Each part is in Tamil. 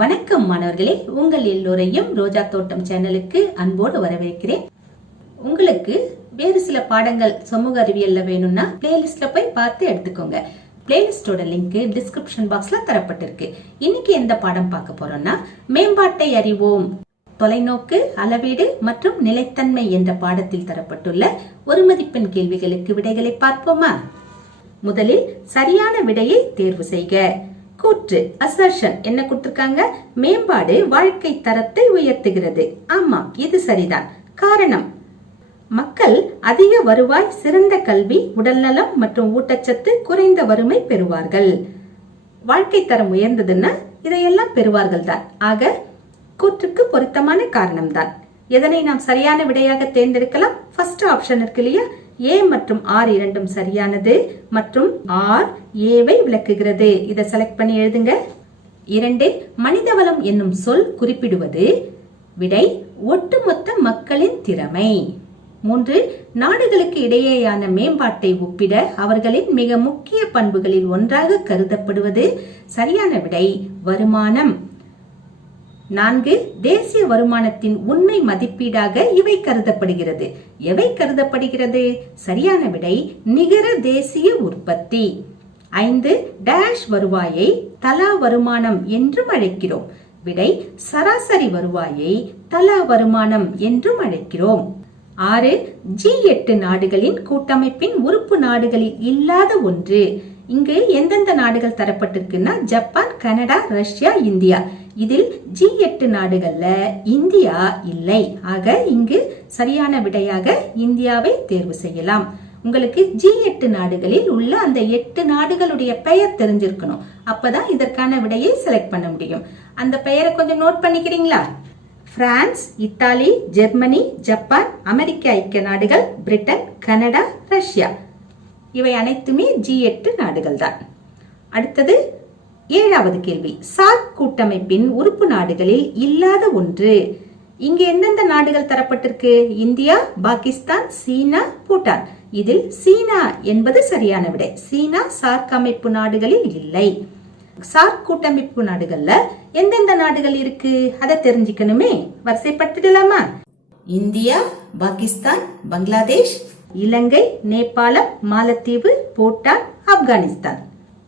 வணக்கம் மாணவர்களே உங்கள் எல்லோரையும் ரோஜா தோட்டம் சேனலுக்கு அன்போடு வரவேற்கிறேன். உங்களுக்கு வேறு சில பாடங்கள் சமூக அறிவியல்ல வேணும்னா பிளேலிஸ்ட்ல போய் பார்த்து எடுத்துக்கோங்க. பிளேலிஸ்டோட லிங்க் டிஸ்கிரிப்ஷன் பாக்ஸ்ல தரப்பட்டிருக்கு. இன்னைக்கு எந்த பாடம் பார்க்க போறோம்னா மேம்பாட்டை அறிவோம். தொலைநோக்கு அளவீடு மற்றும் நிலைத்தன்மை என்ற பாடத்தில் தரப்பட்டுள்ள ஒரு மதிப்பெண் கேள்விகளுக்கு விடைகளை பார்ப்போமா? முதலில் சரியான விடையை தேர்வு செய்க. கூற்று அசர்ஷன் என்ன கொடுத்திருக்காங்க? மேம்பாடு வாழ்க்கை தரத்தை உயர்த்துகிறது. ஆமா இது சரிதான். காரணம் மக்கள் அதிக வருவாய் சிறந்த கல்வி உடல்நலம் மற்றும் ஊட்டச்சத்து குறைந்த வறுமை பெறுவார்கள். வாழ்க்கை தரம் உயர்ந்ததுன்னா இதையெல்லாம் பெறுவார்கள் தான். ஆக கூற்றுக்கு பொருத்தமான காரணம் தான் எதனை நாம் சரியான விடையாக தேர்ந்தெடுக்கலாம்? ஃபர்ஸ்ட் ஆப்ஷன் இருக்கு இல்லையா? ஏ மற்றும் ஆர் இரண்டும் சரியானது மற்றும் ஆர் ஏவை விளக்குகிறது. இதை செலக்ட் பண்ணி எழுதுங்க. இரண்டு மனிதவளம் என்னும் சொல் குறிப்பிடுவது விடை ஒட்டுமொத்த மக்களின் திறமை. மூன்று நாடுகளுக்கு இடையேயான மேம்பாட்டை ஒப்பிட அவர்களின் மிக முக்கிய பண்புகளில் ஒன்றாக கருதப்படுவது சரியான விடை வருமானம். நான்கு தேசிய வருமானத்தின் உண்மை மதிப்பீடாக இவை கருதப்படுகிறது. எவை கருதப்படுகிறது? சரியான விடை நிகர தேசிய உற்பத்தி. ஐந்து டேஷ் வருவாயை தலா வருமானம் என்றும் அழைக்கிறோம். விடை சராசரி வருவாயை தலா வருமானம் என்றும் அழைக்கிறோம். ஆறு ஜி எட்டு நாடுகளின் கூட்டமைப்பின் உறுப்பு நாடுகளில் இல்லாத ஒன்று. இங்கு எந்தெந்த நாடுகள் தரப்பட்டிருக்குன்னா ஜப்பான் கனடா ரஷ்யா இந்தியா. இதில் ஜி எட்டு நாடுகள்ல இந்தியா இல்லை. ஆக இங்கு சரியான விடையாக இந்தியாவை தேர்வு செய்யலாம். உங்களுக்கு ஜி எட்டு நாடுகளில் உள்ள அந்த எட்டு நாடுகளுடைய பெயர் தெரிஞ்சிருக்கணும். அப்பதான் இதற்கான விடையை செலக்ட் பண்ண முடியும். அந்த பெயரை கொஞ்சம் நோட் பண்ணிக்கிறீங்களா? பிரான்ஸ் இத்தாலி ஜெர்மனி ஜப்பான் அமெரிக்க ஐக்கிய நாடுகள் பிரிட்டன் கனடா ரஷ்யா. இவை அனைத்துமே ஜி எட்டு நாடுகள் தான் அடுத்தது ஏழாவது கேள்வி. சார்க் கூட்டமைப்பின் உறுப்பு நாடுகளில் இல்லாத ஒன்று. இங்கு எந்தெந்த நாடுகள் தரப்பட்டிருக்கு? India Pakistan China Bhutan. இதில் சீனா என்பது சரியான விடை. சீனா சார்க் அமைப்பு நாடுகளில் இல்லை. சார்க் கூட்டமைப்பு நாடுகள்ல எந்தெந்த நாடுகள் இருக்கு? அதை தெரிஞ்சுக்கணுமே. வரிசைப்படுத்திடலாமா? இந்தியா பாகிஸ்தான் பங்களாதேஷ் இலங்கை நேபாளம் மாலத்தீவு பூட்டான் ஆப்கானிஸ்தான்.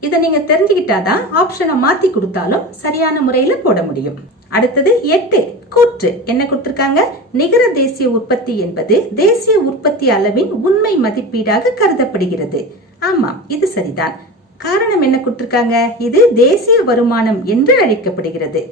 இதை நீங்க தெரிஞ்சுக்கிட்டாதான் ஆப்ஷனை மாத்தி கொடுத்தாலும் சரியான முறையில போட முடியும். அடுத்தது எட்டு கூற்று. என்ன கொடுத்திருக்காங்க? நிகர தேசிய உற்பத்தி என்பது தேசிய உற்பத்தி அளவின் உண்மை மதிப்பீடாக கருதப்படுகிறது. ஆமா இது சரிதான். காரணம் என்ன கொடுத்திருக்காங்க? இது தேசிய வருமானம் என்று அழைக்கப்படுகிறது.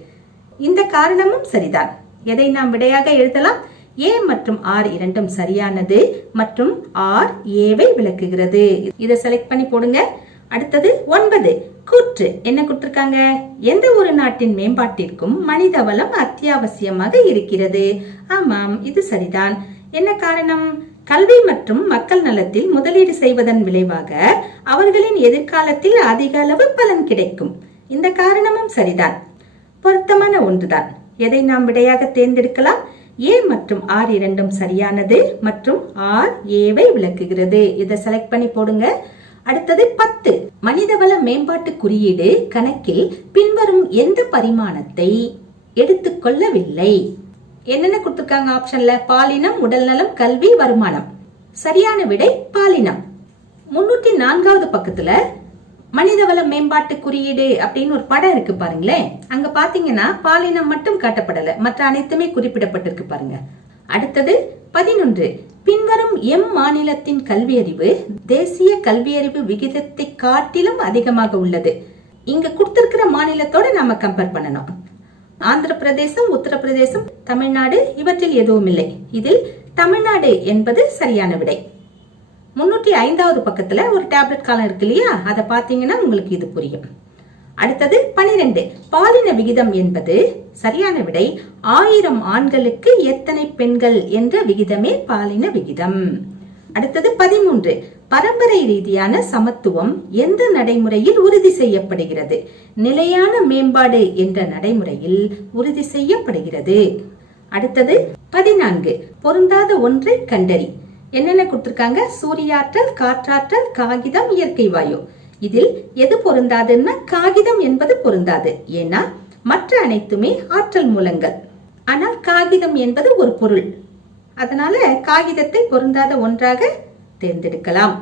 இந்த காரணமும் சரிதான். எதை நாம் விடையாக எழுதலாம்? ஏ மற்றும் ஆர் இரண்டும் சரியானது மற்றும் ஆர் ஏவை விளக்குகிறது. இதை செலக்ட் பண்ணி போடுங்க. அடுத்தது ஒன்பது. கூற்று. என்ன கொடுத்திருக்காங்க எந்த ஒரு நாட்டின் மேம்பாட்டிற்கும் மனித வளம் அத்தியாவசியமாக இருக்கிறது. ஆமாம் இது சரிதான். என்ன காரணம்? கல்வி மற்றும் மக்கள் நலத்தில் முதலீடு செய்வதன் விளைவாக அவர்களின் எதிர்காலத்தில் அதிக அளவு பலன் கிடைக்கும். இந்த காரணமும் சரிதான். பொருத்தமான ஒன்றுதான். எதை நாம் விடையாக தேர்ந்தெடுக்கலாம்? ஏ மற்றும் ஆர் இரண்டும் சரியானது மற்றும் ஆர் ஏவை விளக்குகிறது. இதை செலக்ட் பண்ணி போடுங்க. அடுத்தது பத்து. மனிதவள மேம்பாட்டு குறியீடு கணக்கில் பின்வரும் எந்த பரிமாணத்தை எடுத்துக்கொள்ளவில்லை? என்னென்ன கொடுத்திருக்காங்க ஆப்ஷன்ல பாலினம் உடல்நலம் கல்வி வருமானம். சரியான விடை பாலினம். முன்னூத்தி நான்காவது பக்கத்துல மனிதவள மேம்பாட்டு குறியீடு அப்படின்னு ஒரு படம் இருக்கு பாருங்களேன். அங்க பாத்தீங்கன்னா பாலினம் மட்டும் காட்டப்படல. மற்ற அனைத்துமே குறிப்பிடப்பட்டிருக்கு பாருங்க. அடுத்தது பதினொன்று. பின்வரும் எம் மாநிலத்தின் கல்வியறிவு தேசிய கல்வியறிவு விகிதத்தை காட்டிலும் அதிகமாக உள்ளது. இங்க கொடுத்திருக்கிற மாநிலத்தோட நாம கம்பேர் பண்ணணும். ஆந்திர பிரதேசம் உத்தரப்பிரதேசம் தமிழ்நாடு இவற்றில் எதுவும் இல்லை. இதில் தமிழ்நாடு என்பது சரியான விடை. முன்னூற்றி ஐந்தாவது பக்கத்துல ஒரு டேப்லெட் காலம் இருக்கு இல்லையா? அதை பார்த்தீங்கன்னா உங்களுக்கு இது புரியும். அடுத்தது பனிரெண்டு. பாலின விகிதம் என்பது சரியான விடை ஆயிரம் ஆண்களுக்கு எத்தனை பெண்கள் என்ற விகிதமே பாலின விகிதம். அடுத்தது பதிமூன்று. பரம்பரை ரீதியான சமத்துவம் எந்த நடைமுறையில் உறுதி செய்யப்படுகிறது? நிலையான மேம்பாடு என்ற நடைமுறையில் உறுதி செய்யப்படுகிறது. அடுத்தது பதினான்கு. பொருந்தாத ஒன்றை கண்டறி. என்னென்ன கொடுத்திருக்காங்க? சூரியாற்றல் காற்றாற்றல் காகிதம் இயற்கை வாயு. இதில் எது பொருந்தாதுன்னா காகிதம் என்பது பொருந்தாது. ஏன்னா மற்ற அனைத்துமே ஆற்றல் மூலங்கள். ஆனால் காகிதம் என்பது ஒரு பொருள். அதனால காகிதத்தை பொருந்தாத ஒன்றாக தேர்ந்தெடுக்கலாம்.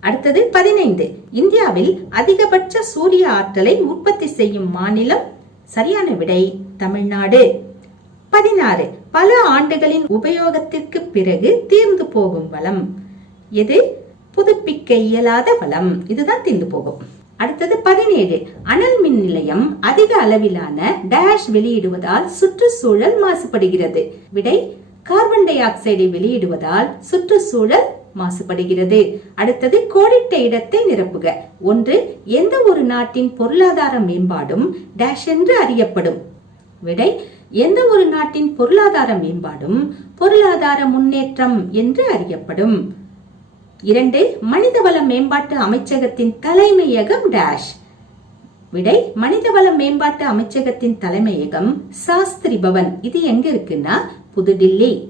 அடுத்தது பதினைந்து. இந்தியாவில் அதிகபட்ச சூரிய ஆற்றலை உற்பத்தி செய்யும் மாநிலம் சரியான விடை தமிழ்நாடு. பதினாறு. பல ஆண்டுகளின் உபயோகத்திற்கு பிறகு தீர்ந்து போகும் வளம். எது? புதுப்பிக்க இயலாத வளம். இதுதான் தீர்ந்து போகும். அடுத்தது பதினேழு. அனல் மின் நிலையம் அதிக அளவிலான டேஷ் வெளியிடுவதால் சுற்றுச்சூழல் மாசுபடுகிறது. விடை கார்பன் டை ஆக்சைடை வெளியிடுவதால் சுற்றுச்சூழல் மாசுபடுகிறது. அடுத்தது கோடிட்ட இடத்தை நிரப்புக. ஒன்று எந்த ஒரு நாட்டின் பொருளாதார மேம்பாடும் டேஷ் என்று அறியப்படும். விடை எந்த ஒரு நாட்டின் பொருளாதார மேம்பாடும் பொருளாதார முன்னேற்றம் என்று அறியப்படும். இரண்டு மனிதவள மேம்பாட்டு அமைச்சகத்தின் தலைமையகம் டேஷ். விடை மனிதவள மேம்பாட்டு அமைச்சகத்தின் தலைமையகம் சாஸ்திரி பவன். இது எங்க இருக்குன்னா புதுடில்லி.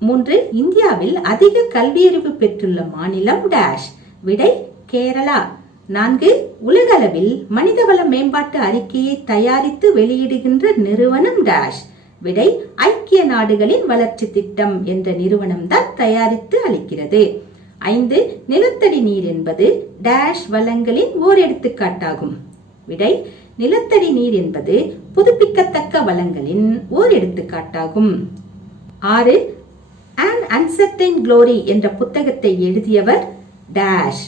மூன்று இந்தியாவில் அதிக கல்வியறிவு பெற்றுள்ள மாநிலம் டேஷ். விடை கேரளா. நான்கு உலகளவில் மனிதவள மேம்பாட்டு அறிக்கையை தயாரித்து வெளியிடுகின்ற நிறுவனம் டேஷ். விடை ஐக்கிய நாடுகளின் வளர்ச்சி திட்டம் என்ற நிறுவனம் தான் தயாரித்து அளிக்கிறது. ஐந்து நிலத்தடி நீர் என்பது டேஷ் வளங்களின் ஓர் எடுத்துக்காட்டாகும். விடை நிலத்தடி நீர் என்பது புதுப்பிக்கத்தக்க வளங்களின் ஓர் எடுத்துக்காட்டாகும். ஆறு அன் அன்சர்டைன் க்ளோரி என்ற புத்தகத்தை எழுதியவர் டேஷ்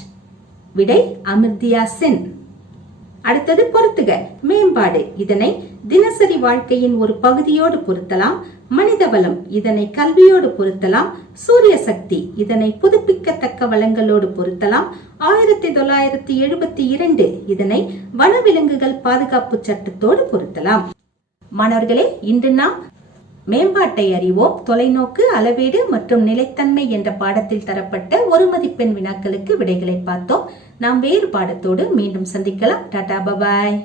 விடை அமிர்தியா சென். அடுத்தது பொருத்துக மேம்பாடு. இதனை தினசரி வாழ்க்கையின் ஒரு பகுதியோடு பொருத்தலாம். மனிதவளம் இதனை கல்வியோடு பொருத்தலாம். சூரிய சக்தி இதனை புதுப்பிக்கத்தக்க வளங்களோடு பொருத்தலாம். ஆயிரத்தி தொள்ளாயிரத்தி எழுபத்தி இரண்டு இதனை வனவிலங்குகள் பாதுகாப்பு சட்டத்தோடு பொருத்தலாம். மாணவர்களே இன்று நாம் மேம்பாட்டை அறிவோம். தொலைநோக்கு அளவீடு மற்றும் நிலைத்தன்மை என்ற பாடத்தில் தரப்பட்ட ஒரு மதிப்பெண் வினாக்களுக்கு விடைகளை பார்த்தோம். நாம் வேறு பாடத்தோடு மீண்டும் சந்திக்கலாம். Tata bye bye.